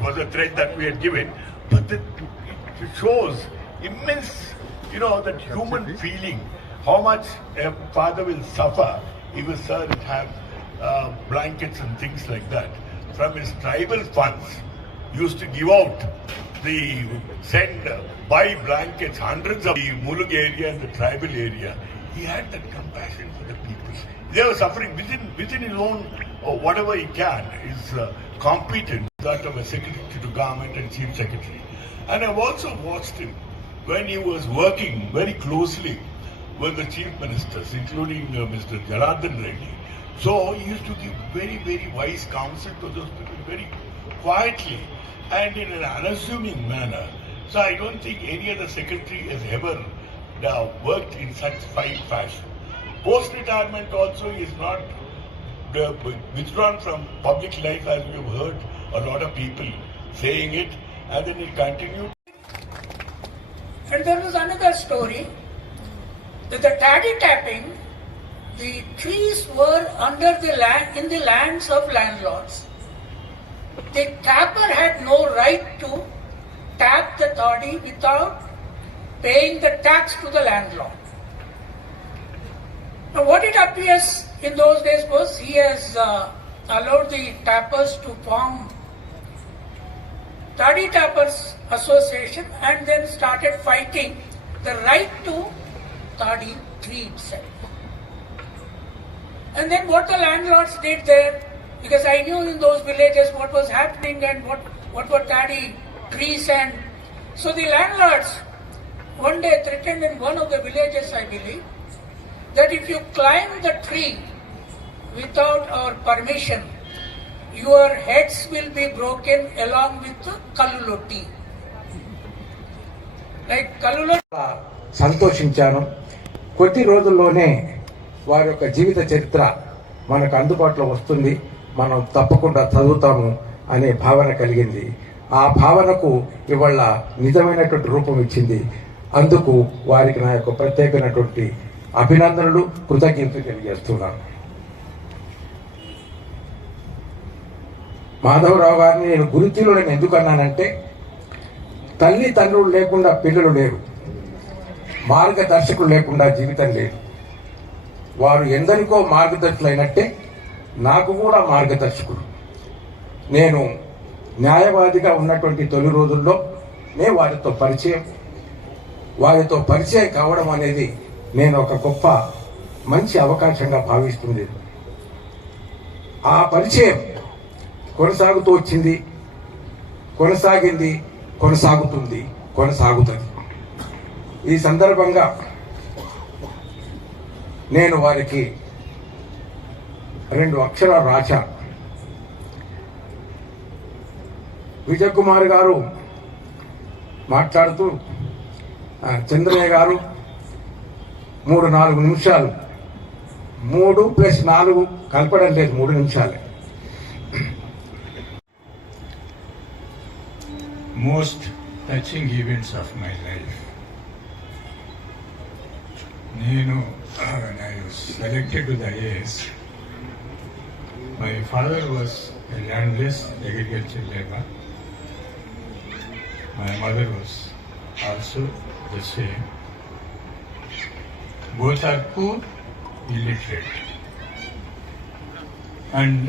was a threat that we had given, but it shows immense, that human feeling, how much a father will suffer if his son have blankets and things like that. From his tribal funds, used to give out buy blankets, hundreds of the Mulug area and the tribal area. He had that compassion for the people. They were suffering within his own, whatever he can, is competent, that of a secretary to government and chief secretary. And I've also watched him when he was working very closely with the chief ministers, including Mr. Janardhan Reddy. So he used to give very, very wise counsel to those people, very quietly and in an unassuming manner. So I don't think any other secretary has ever worked in such fine fashion. Post-retirement also is not withdrawn from public life, as we have heard a lot of people saying it, and then it continued. And there was another story that the taddy tapping, the trees were under the land, in the lands of landlords. The tapper had no right to tap the toddy without paying the tax to the landlord. Now what it appears in those days was he has allowed the tappers to form Toddy Tappers Association and then started fighting the right to toddy tree itself. And then what the landlords did there, because I knew in those villages what was happening and what were toddy trees, and so the landlords one day threatened in one of the villages, I believe, that if you climb the tree without our permission, your heads will be broken along with the kaluloti. Like kaluloti. సంతోషించాను. కొద్ది రోజుల్లోనే వారి యొక్క జీవిత చరిత్ర మనకు అందుబాటులో వస్తుంది, మనం తప్పకుండా చదువుతాము అనే భావన కలిగింది. ఆ భావనకు ఇవాళ నిజమైనటువంటి రూపం ఇచ్చింది. అందుకు వారికి నా యొక్క ప్రత్యేకమైనటువంటి అభినందనలు, కృతజ్ఞతలు తెలియజేస్తున్నాను. మాధవరావు గారిని నేను గురుతిలో ఎందుకు అన్నానంటే, తల్లి తండ్రులు లేకుండా పిల్లలు లేరు, మార్గదర్శకులు లేకుండా జీవితం లేదు. వారు ఎందరికో మార్గదర్శకులైనట్టే నాకు కూడా మార్గదర్శకుడు. నేను న్యాయవాదిగా ఉన్నటువంటి తొలి రోజుల్లో వారితో పరిచయం కావడం అనేది నేను ఒక గొప్ప మంచి అవకాశంగా భావిస్తుంది. ఆ పరిచయం కొనసాగుతూ వచ్చింది, కొనసాగింది, కొనసాగుతుంది. ఈ సందర్భంగా నేను వారికి 2 అక్షరాలు రాశా. విజయ్ కుమార్ గారు మాట్లాడుతూ, చంద్రయ్య గారు 3-4 నిమిషాలు, 3+4 కలపడం లేదు, 3 నిమిషాలే. Most touching events of my life. When I was selected to the IAS, my father was a landless agricultural labor. My mother was also the same. Both are poor, illiterate. And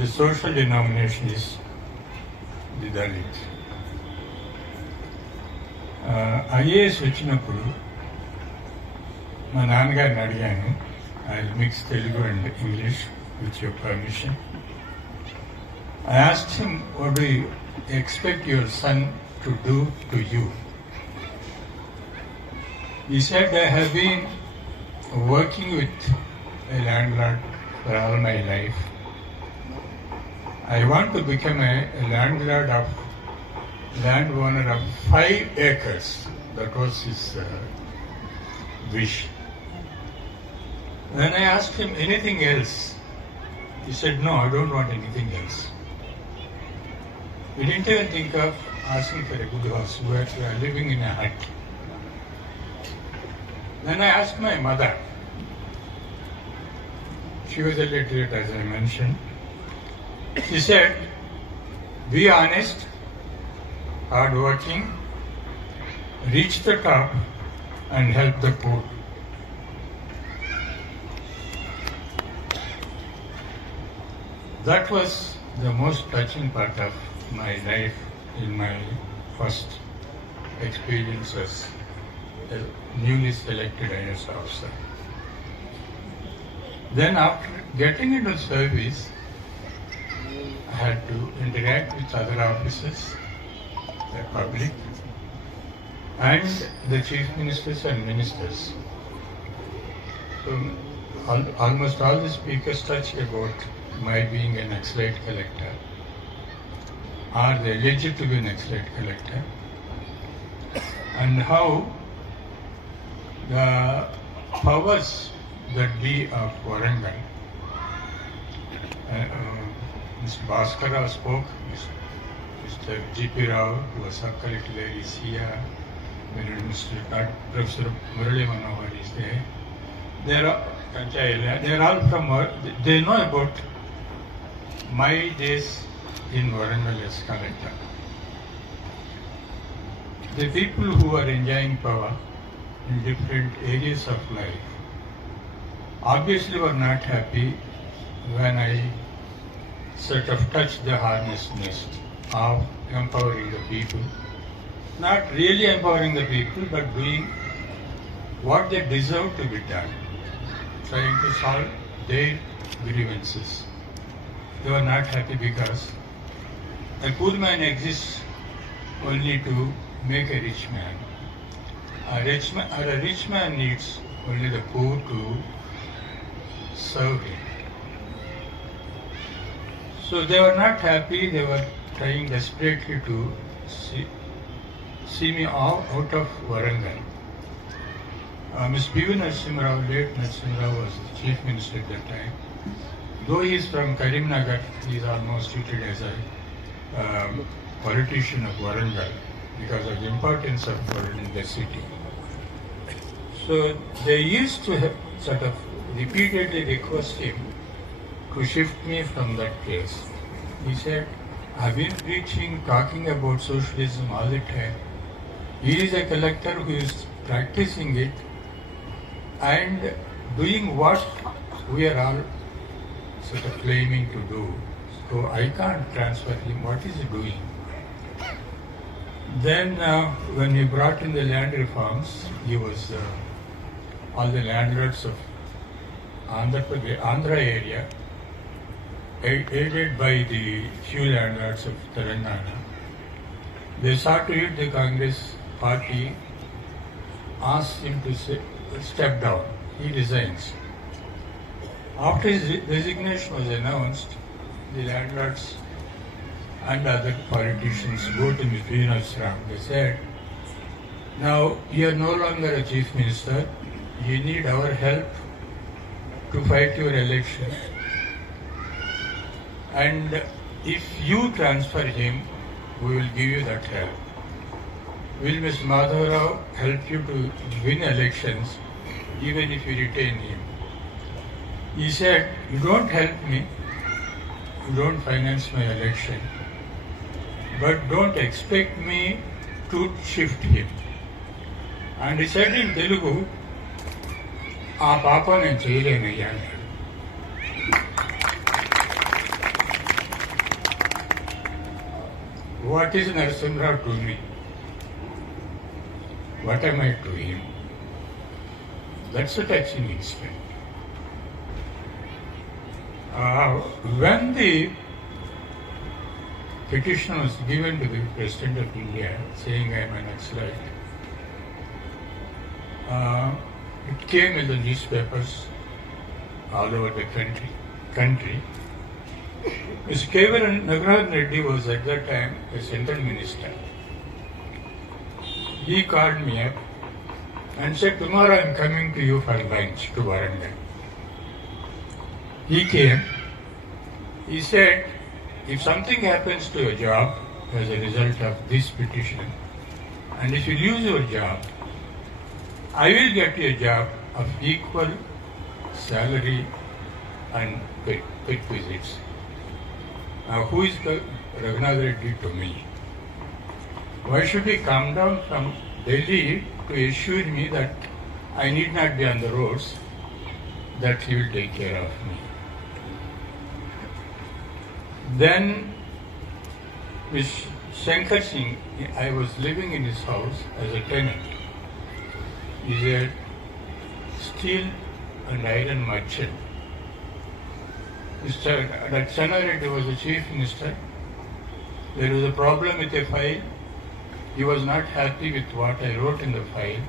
the social denomination is the Dalit. IAS వచ్చినప్పుడు మా నాన్నగారిని అడిగాను, I mix Telugu and English with your permission. I asked him, what do you expect your son to do to you? He said, I have been working with a landlord for all my life. I want to become a landlord of landowner of 5 acres. That was his wish. When I asked him anything else, he said, no, I don't want anything else. We didn't even think of asking for a good house. We are living in a hut. Then I asked my mother. She was illiterate, as I mentioned. She said, be honest, hardworking, reach the top and help the poor. That was the most touching part of my life in my first experience as a newly selected IAS officer. Then after getting into service, I had to interact with other officers, the public, and the chief ministers and ministers. So almost all the speakers touched about my being an excellent collector, or the alleged to be an excellent collector, and how the powers that be of Warangal. Mr. Bhaskara spoke, Mr. G.P. Rao, who was sub-collector there, is here, Professor Murali Manohar is there. They are all from, they know about my days in Warangal as collector. The people who are enjoying power in different areas of life obviously were not happy when I sort of touched the harness nest of empowering the people. Not really empowering the people, but doing what they deserve to be done, trying to solve their grievances. They were not happy because a poor man exists only to make a rich man. A rich man needs only the poor to serve him. So they were not happy. They were trying desperately to see me out of Warangal. Ms. P.V. Narasimha, late Narasimha, was the chief minister at that time. Though he is from Karimnagar, he is almost treated as a politician of Warangal because of the importance of Warangal in the city. So they used to sort of repeatedly request him to shift me from that place. He said, I've been preaching, talking about socialism all the time. He is a collector who is practicing it and doing what we are all sort of claiming to do. So I can't transfer him. What is he doing? Then when he brought in the land reforms, he was all the landlords of Andhra area, aided by the few landlords of Telangana. They sought to it, the Congress party asked him to step down. He resigns. After his resignation was announced, the landlords and other politicians go to Ms. P. Narasimha. They said, now you are no longer a chief minister. You need our help to fight your election. And if you transfer him, we will give you that help. Will Mr. Madhavrao help you to win elections even if you retain him? He said, you don't help me, you don't finance my election, but don't expect me to shift him. And he said in Telugu, ఆ పాప నేను చేయలేనయ్యా అన్నాడు. What is Narasimha to me? What am I to him? That's a touching incident. When the petition was given to the President of India saying I am an excellent, it came in the newspapers all over the country. Mr. Kevalan Nagarajan Reddy was at that time a central minister. He called me up and said, tomorrow I am coming to you for lunch to Warangal. He came. He said, if something happens to your job as a result of this petition, and if you lose your job, I will get you a job of equal salary and pet visits. Who is Raghunath Reddy to me. Why should he come down from Delhi to assure me that I need not be on the roads, that he will take care of me? Then Miss Shankar Singh, I was living in his house as a tenant. He's a steel and iron merchant. Mr. Channa Reddy was the chief minister. There was a problem with a file. He was not happy with what I wrote in the file.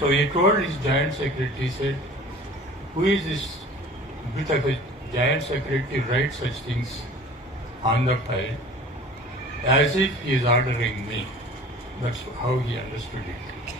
So he told his joint secretary, he said, who is this bit of a giant secretary to write such things on the file? As if he is ordering me. That's how he understood it.